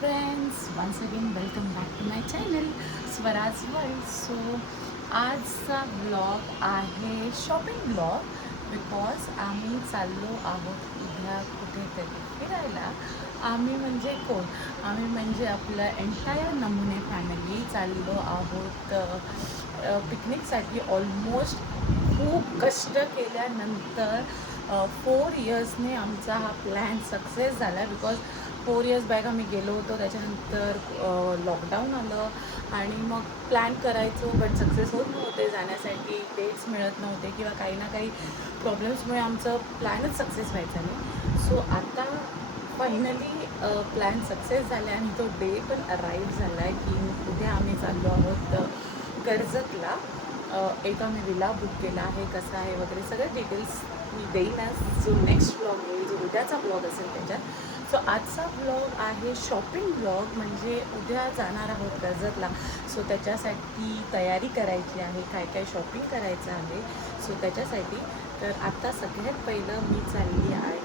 friends, once again welcome back to my channel Swaraj world. So आजचा blog आहे shopping blog. Because आम्ही चाललो आहोत उद्या कुठेतरी फिरायला. आम्ही म्हणजे कोण? आम्ही म्हणजे आपलं एंटायर नमुने फॅमिली चाललो आहोत पिकनिकसाठी. ऑलमोस्ट खूप कष्ट केल्यानंतर 4 इयर्सने आमचा हा प्लॅन सक्सेस झाला. बिकॉज 4 इयर्स बॅक आम्ही गेलो होतो, त्याच्यानंतर लॉकडाऊन आलं आणि मग प्लॅन करायचो बट सक्सेस होत नव्हते. जाण्यासाठी डेट्स मिळत नव्हते किंवा काही ना काही प्रॉब्लेम्समुळे आमचं प्लॅनच सक्सेस व्हायचा नाही. सो आता फायनली प्लॅन सक्सेस झाला आणि तो डे पण अराईव्ह झाला आहे की उद्या आम्ही चाललो आहोत कर्जतला. एक आम्ही विला बुक केला आहे, कसा आहे वगैरे सगळे डिटेल्स मी देईनच. जो नेक्स्ट ब्लॉग येईल, जो उद्याचा ब्लॉग असेल त्याच्यात. सो आजचा ब्लॉग आहे शॉपिंग ब्लॉग. म्हणजे उद्या जाणार आहोत कर्जतला. सो त्याच्यासाठी तयारी करायची आहे, काय काय शॉपिंग करायचं आहे. सो त्याच्यासाठी तर आता सगळ्यात पहिलं मी चालली आहे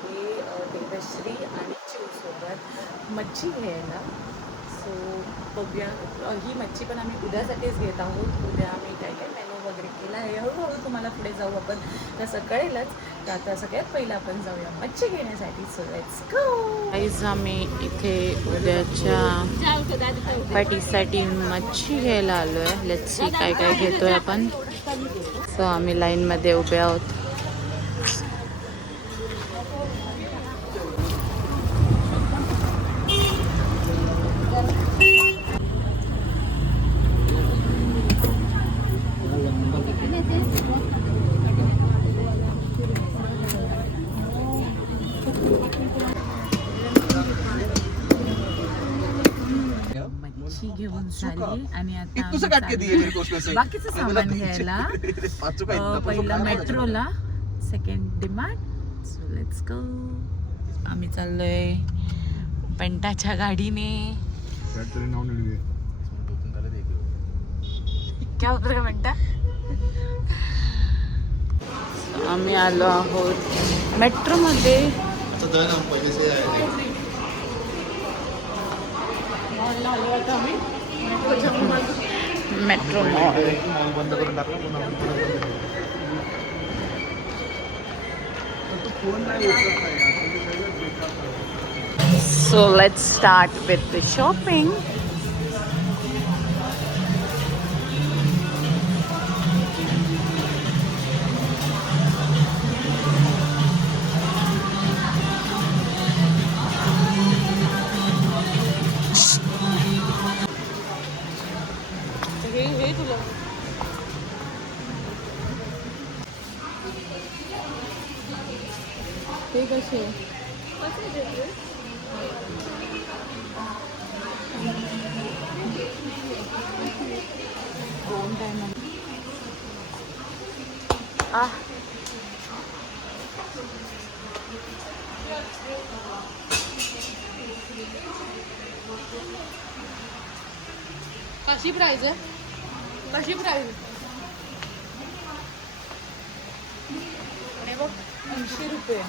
देवश्री आणि चिवसोबत मच्छी घ्यायला. सो बघूया, ही मच्छी पण आम्ही उद्यासाठीच घेत आहोत. उद्या आम्ही काय काय मेनू वगैरे केला आहे, हळूहळू तुम्हाला पुढे जाऊ आपण, तसं कळेलच. तर आता सगळ्यात पहिलं आपण जाऊया मच्छी घेण्यासाठी. So let's go guys. आम्ही इथे उद्याच्या पार्टीसाठी मच्छी घ्यायला आलो आहे. लेट्स सी काय काय घेतोय आपण. सो आम्ही लाईनमध्ये उभे आहोत. मच्छी घेऊन झाली आणि आता बाकीचं सामान घ्यायला. पहिलं मेट्रोला, second DMart. So let's go. आम्ही चाललोय पेंटाच्या गाडीने. क्या होतं का म्हणता? आम्ही आलो आहोत मेट्रोमध्ये. Metro mall. So let's start with the shopping. हे तुला हे कसे दोन टाइम कशी प्राइस आहे? कशी प्राइस? बघ 80 रुपये.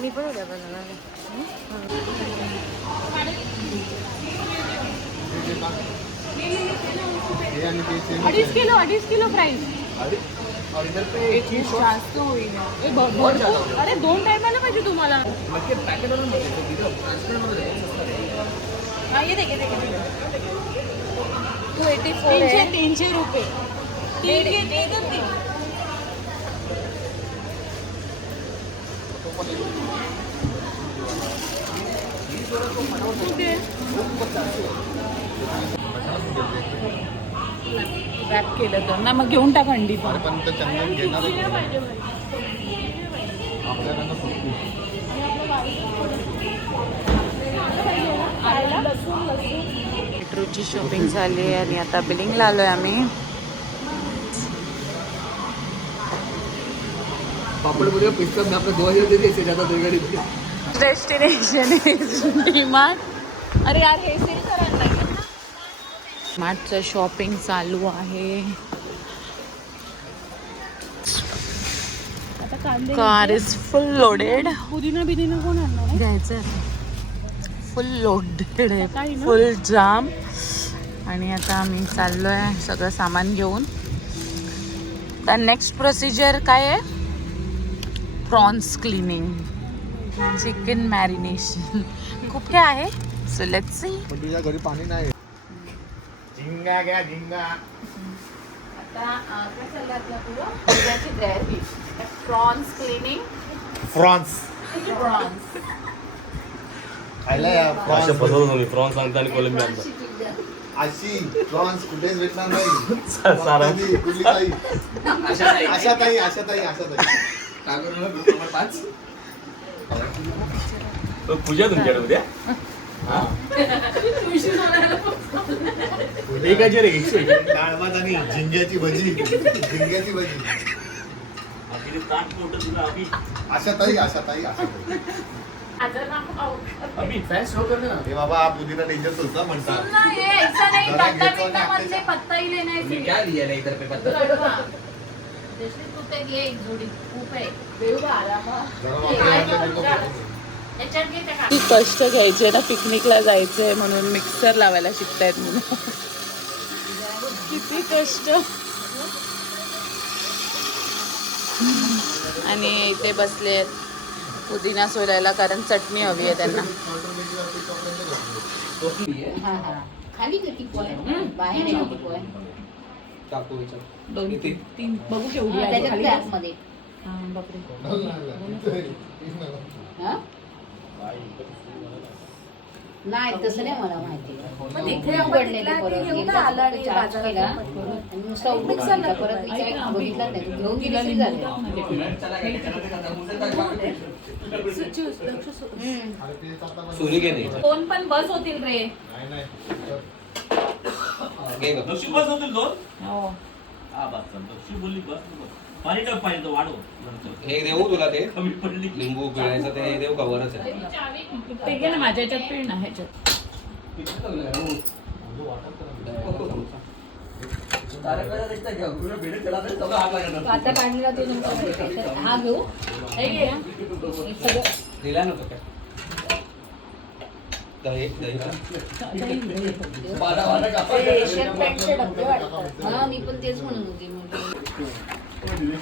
मी पण उद्या बनवणार आहे. 2.5 किलो प्राइस. जास्त होईल. अरे 2 टाइमाला पाहिजे तुम्हाला. ये देखिए 284 300 रुपये. रॅप केलं तर ना, मग घेऊन टाक अंडी. पण मेट्रोची शॉपिंग झाली आहे आणि आता बिलिंगला आलोय आम्ही. पापड़ पूरी पिस्ता में आपने 2000 दे दिए, इससे ज़्यादा देगा नहीं। Destination is DMart. अरे यार हे सेल करायला लागेल ना. मार्टचं शॉपिंग चालू आहे. आता कांदे कार इज फुल लोडेड. पुदिना बिदिना कोण आणणार आहे? घ्यायचं फुल लोडेड आहे, सकाळी ना? फुल जाम. आणि आता आम्ही चाललो आहे सगळं सामान घेऊन. तर नेक्स्ट प्रोसिजर काय आहे? प्रॉन्स क्लिनिंग, चिकन मॅरिनेशन, खूप काय आहे. So let's see. पण तुझ्या घरी पाणी नाही. झिंगा घ्या झिंगा. आता काय चाललं आपलं पुढं? उद्याची तयारी. Prawns cleaning. फ्रान्स प्रॉन्स खायला या अशा फ्रान्स. फसवलं तुम्ही फ्रॉन्स सांगता आणि कोलंबिया आणता. अशी फ्रान्स कुठेच भेटणार नाही. सारा. कधी, कुठली ताई. आशा ताई. पूजा तुमच्याकडे उद्या एकाची रे एकशे डाळ भात आणि झिंग्याची भजी. ताट मोठं तुला आशा ताई. अभि फॅन शो कर ना. हे बाबा आप पुदीना डेंजर सोचता म्हणतात. जरा घेतो आणि आपल्या- पत्ता ही लेना है. मी क्या लिया नाही इधर पे पत्ता. तू ते घे एक जोडी. खूप आहे. देऊ का आराम. जरा वापरायला देतो. किती कष्ट घ्यायचे ना पिकनिकला जायचंय म्हणून. मिक्सर लावायला शिकतायत मुलं. किती कष्ट. आणि इथे बसले पुदिना सोलायला, कारण चटणी हवी आहे त्यांना. खाली किती पोय बाहेर किती पोय टाकू विचार. 2 3 बघू केवढी आहे त्याच्यात खाली. काय आतमध्ये? बापरे. हा? नाही तसं नाही मला माहिती. पण इथे उघडले ते परत एवढं एकदा आलं आणि फक्त चार्ज बाजारात केला पण आणि नुसता उघडून सांगितलं. परत मी काय बघितलं नाही. तू घेऊन गेली झाले. सूर्य घे नाही. कोण पण बस होतील रे. नाही. घे गं. नशीब बस होतील दोन. हो. हा बस नशीब बोलली बस पाणी टाक पाहिजे तो वाढव. हे देऊ तुला ते कमी पडली. लिंबू पिळायचं ते देऊ का वरच आहे. ते घे ना माझ्या ह्याच्यात पिळ ना ह्याच्यात. आता काढलेला ते नंतर हा घेऊ. हे घे. हे सगळं दिला नव्हतं काय दही ते एशियन पॅन्टचे डब्बे वाटतात. हा मी पण तेच म्हणत होती. म्हणजे